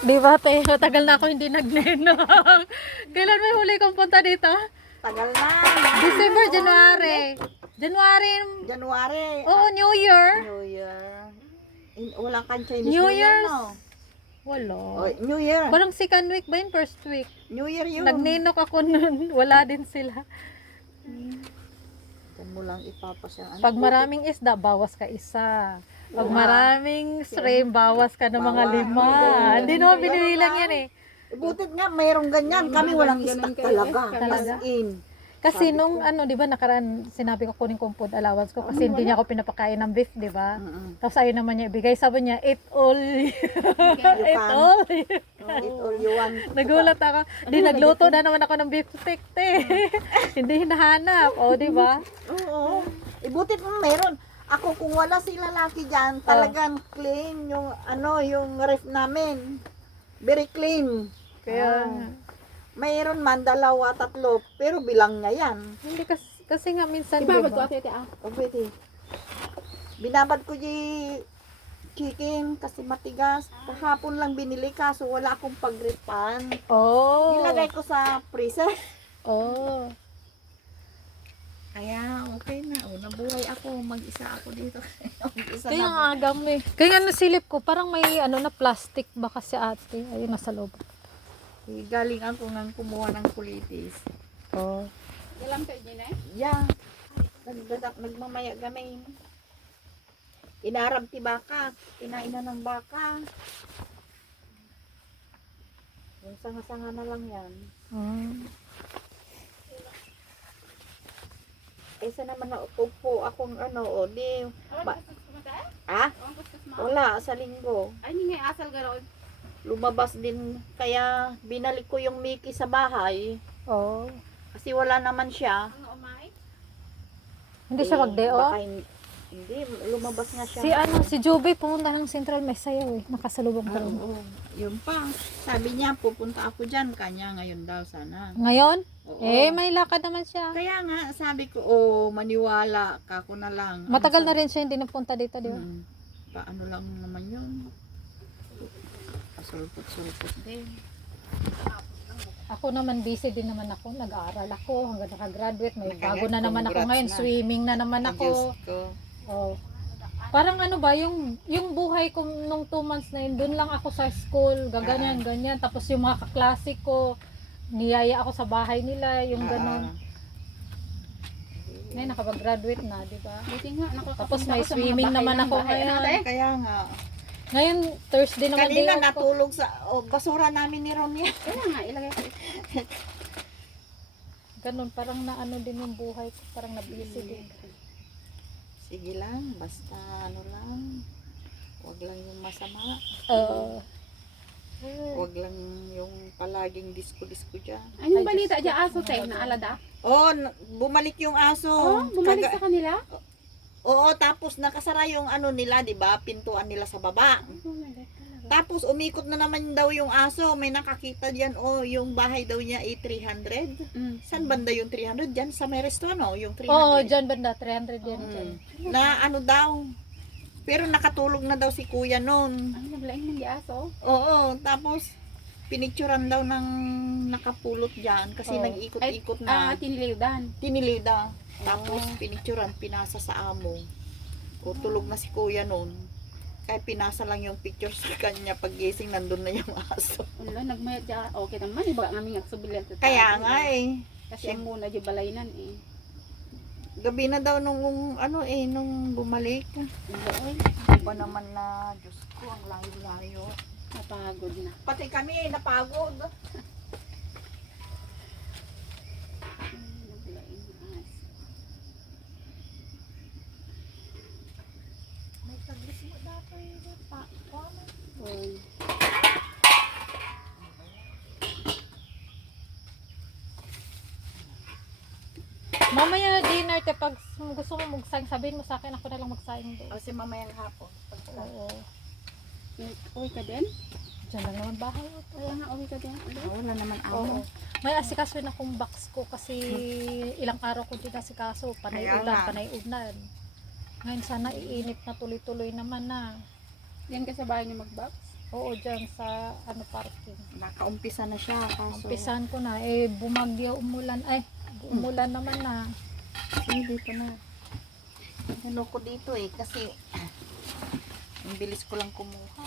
Di ba, te? Matagal na ako hindi nagnenong. Kailan may huli kong punta dito? Tagal na. December, January. January. January. Oo, New Year. New Year. Walang kang Chinese New New Year, Year's. no? Wala. Oh, New Year. Parang second week ba yun? First week. New Year yun. Nagninok ako nun. Wala din sila. Diyan mo lang ipapasya. Pag maraming isda, bawas ka isa. Pag maraming shrimp, bawas ka ng mga Bawas. 5. Oo. Hindi naman binibilang yan eh. Butit nga, mayroong ganyan. Kami walang stock talaga. Talaga? As in. Kasi nung di ba nakaraan sinabi ko kunin kong food allowance ko kasi hindi niya ako pinapakain ng beef, di ba? Tapos ayun naman niya ibigay, sabi niya, eat all. Eat all. Eat all you want. Nagulat ako. Di nagluto na naman ako ng beef steak, te. Hindi hinahanap, di ba? Oo. Butit mo meron. Ako kung wala si lalaki diyan, talagang clean yung yung ref namin. Very clean. Kaya Mayroon man, 2, 3, pero bilang niya yan. hindi kasi nga minsan, Ibabad diba? ko ate ah. O pwede. Binabad ko yung chicken kasi matigas. Kahapon lang binili kaso wala akong pagripan. Nilagay ko sa freezer. Kaya okay na. Nabuhay ako. Mag-isa ako dito. Mag-isa Kaya na. ang agam eh. Kaya nasilip ko, parang may na plastic ba kasi ate. Ayun, nasa loob. Galing ako nang kumuha ng kulitis. Ilam ka dyan eh? Yeah. Nagmamaya gamay. Inarab ti baka. Kinain na ng baka. Yung sanga-sanga na lang yan. Isa naman na upo akong di. Wala, sa linggo. Ay, hindi nga asal garoon. Lumabas din, kaya binalik ko yung Mickey sa bahay. Kasi wala naman siya. Ang umay? Hindi siya mag-day off? Hindi, lumabas nga siya. Si Joby pumunta ng Central may sayaw eh. Nakasalubong ko rin. Oo, yun pa. Sabi niya, pupunta ako dyan. Kanya ngayon daw sana. Ngayon? Oo. May lakad naman siya. Kaya nga, sabi ko, maniwala ka ko na lang. Matagal na rin siya hindi napunta dito, di ba? Paano lang naman yun? Pasulpot-sulpot din. Ako naman busy din naman ako. Nag-aaral ako hanggang nakagraduate. May bago na naman ako Congrats ngayon. na. Swimming na naman Diyos ako. ko. Parang ba, yung buhay ko nung 2 months na yun, doon lang ako sa school, ganyan. Tapos yung mga kaklase ko, niyaya ako sa bahay nila, yung gano'n. Ngayon, nakapag-graduate na, di ba? Buti nga, Tapos may swimming naman ako ngayon. Kaya nga. Ngayon, Thursday naman day Kanina off ko. natulog sa basura namin ni Romeo. Kaya nga, ilagay ko. Ganun, parang din yung buhay ko, parang na-busy din. Sige lang, basta lang. Huwag lang yung masama. Huwag lang yung palaging disco-disco dyan. Ano yung balita dyan aso tayo na alada? Bumalik yung aso. Bumalik sa kanila? Oo, tapos nakasara yung nila, 'di ba? Pintuan nila sa baba. Tapos umikot na naman daw yung aso. May nakakita diyan, yung bahay daw niya ay 300. Saan banda yung 300? Diyan sa may resto, yung 300. Dyan banda, 300 yan dyan. Na daw. Pero nakatulog na daw si kuya noon. Ay, nablaing ng aso? Oo, tapos pinicturan daw ng nakapulot diyan kasi nag-ikot-ikot na. Tiniliwdan. Tiniliw daw. Tapos pinicturan, pinasa sa amo. Tulog na si kuya noon. Kaya pinasa lang yung picture sa kanya. Pag gising, nandun na yung aso. Wala, nagmayat dyan. Okay naman, iba aming agsubilan. Kaya nga eh. Kasi ang muna dyan balaynan eh. Gabi na daw nung nung bumalik. Oy, Iba naman na, Diyos ko, ang layo-layo. napagod na. Pati kami, napagod. Nablaing ng aso. May taglis mo dapat pa. Oy. Mamaya dinner, kapag gusto mo magsayang, sabihin mo sa akin, ako na lang magsayang doon. Kasi mamayang hapon. Oo. Uwi ka din? Diyan lang naman bahay. Kaya nga, uwi ka din. Wala naman Oo. May asikaso na akong box ko kasi ilang araw ko din asikaso. Panay Kaya ulan, nga. panay ulan. Ngayon sana iinit na tuloy-tuloy naman na. Yan ka sa bahay niyo mag-box? Oo, dyan sa ano parking. Nakaumpisa na siya. Kaso, Umpisahan ko na. Bumagyo, umulan. Ay, umulan naman na. hindi pa na. Ano ko dito kasi ang bilis ko lang kumuha.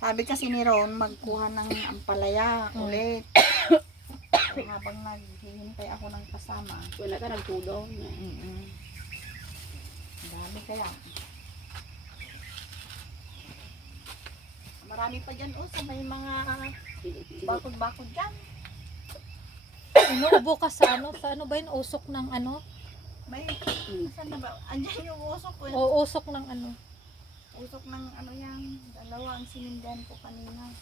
Sabi kasi ni Ron, magkuha ng ampalaya ulit. So, habang naghihintay ako ng kasama. Wala ka nagtulong. Ang dami kaya. Marami pa dyan sa may mga bakod-bakod dyan. Inuubo ka sa ano? Sa ano ba yun? Usok ng ano? May, saan na ba? Andyan yung usok ko. O usok ng ano? Usok ng ano yan. Dalawa ang sinindihan ko kanina.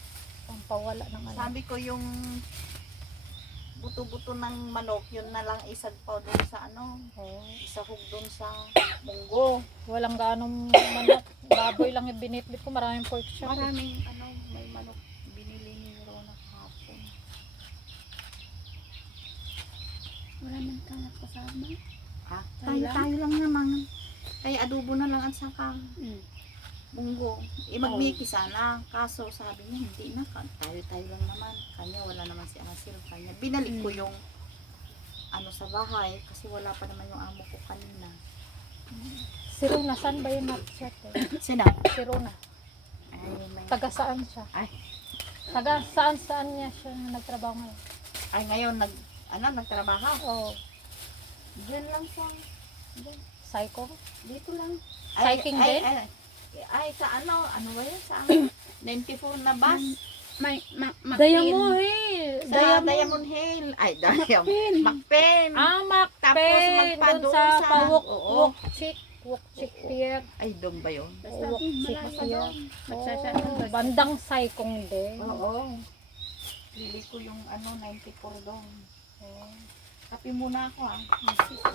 Pampawala ng ano. Sabi ko yung buto-buto ng manok, yun na lang isagpaw doon sa ano. Isahog doon sa munggo. Walang ganong manok. Baboy lang yung binitbit ko. Maraming pork chop. Maraming may manok binili ni Rona kahapon. Wala man kang kasama. Tayo lang naman. Kaya adobo na lang at saka munggo. Magmiki sana. Kaso sabi niya, hindi na. Tayo lang naman. Kanya, wala naman si Asil. Kanya, binalik ko yung sa bahay. Kasi wala pa naman yung amo ko kanina. Si Rona, saan ba yung nat-chat Sina? Si Rona. Ay, may... Taga saan siya? Ay. Taga saan niya siya nagtrabaho ngayon? Ay, ngayon, nagtrabaho. Oo. Diyan lang siya. Psycho? Dito lang. Cycling din? Ay, sa ano ba yun? Sa 94 na bus. Diamond Hill. Sa Diamond Hill. Ay, Diamond. Macpen. Macpen. Tapos magpa Doon doon sa sa- Pawok Oo. Walk Chick Pier. Ay, doon ba yun? Basta Walk Chick malayo pa Pier. doon. Magsasya ng bus. Bandang Saikong din. Oo. Bili ko yung 94 doon. Kape muna ako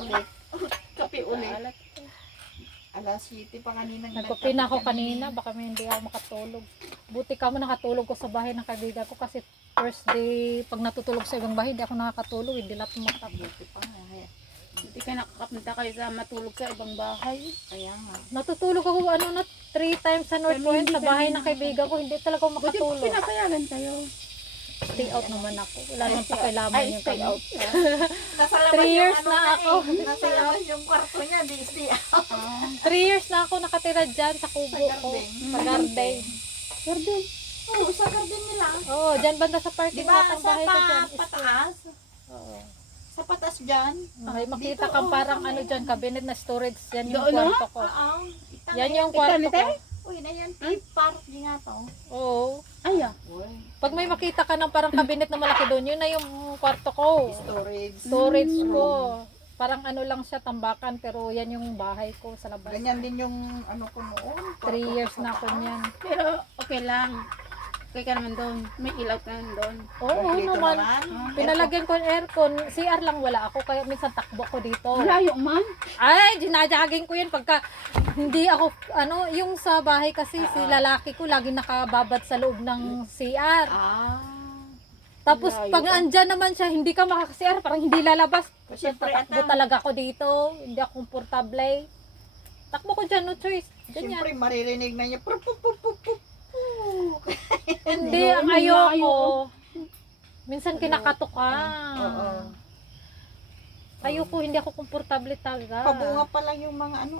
ulit. Kape ulit. Alat. Alas 7 pa kanina. Nagkape na ako kanina, baka may hindi ako makatulog. Buti ka mo nakatulog ko sa bahay ng kaibigan ko kasi first day, pag natutulog sa ibang bahay, hindi ako nakakatulog, hindi lang tumatak. Buti pa nga. Hindi ka nakakapunta kayo sa matulog sa ibang bahay. Kaya nga. Natutulog ako 3 times sa North Kami Point, hindi sa bahay kami ng kaibigan ko, hindi talaga ako Buti pa makatulog. pinapayagan kayo. Stay out naman ako. Wala naman pakialaman Ay, yung stay kami. out. Nasa 3 years na ako. Nasa labas yung kwarto niya, di stay out. 3 years na ako nakatira dyan sa kubo ko. Sa garden. Garden. Oo, sa garden nila. Oo, dyan banda sa parking Diba, lot ang sa bahay ko dyan. pataas? Oo. Sa patas dyan. May makita Dito, kang oh, parang sa ano may- dyan, cabinet na storage. Yan yung Doon, kwarto ko. Oo. Yan yung kwarto ko. Uy, na yan. Park din nga to. Oo. Ay, Uy. Pag may makita ka ng parang cabinet na malaki doon, yun na yung kwarto ko. Storage. Storage ko. Parang ano lang siya, tambakan, pero yan yung bahay ko sa labas. Ganyan din yung ano ko noon. 3 years na ako niyan. pero okay lang. Okay ka naman doon. May ilaw ka naman doon. Oo Kompleto naman. naman. Pinalagyan ko ng aircon. CR lang wala ako, kaya minsan takbo ko dito. Malayo man. Ay, ginajaging ko yun pagka hindi ako, yung sa bahay kasi si lalaki ko lagi nakababad sa loob ng CR. Tapos Malayo. pag andyan naman siya, hindi ka makaka-CR, parang hindi lalabas. Kasi Siyempre, tatakbo talaga ako dito, hindi ako komportable. Takbo ko dyan, no choice. Ganyan. Siyempre, maririnig na niya. Pup, pup, pup, pup, pup. Hindi, ang Malayo. ayoko. Minsan kinakatok ka. Oo. Ayoko, hindi ako komportable talaga. Pabunga pa lang yung mga ano.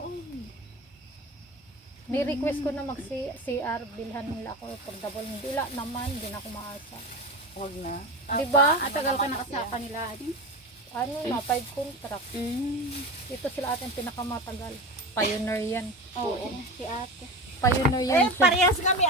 Ni-request ko na mag-CR, bilhan nila ako pag double. Hindi la naman, hindi na ako maasa. Huwag na. Diba? Atagal ka na kasi sa kanila. Ano na, 5 contract. Ito sila ating pinakamatagal. Pioneer yan. Oo. Si ate. Pioneer yan. Parehas kami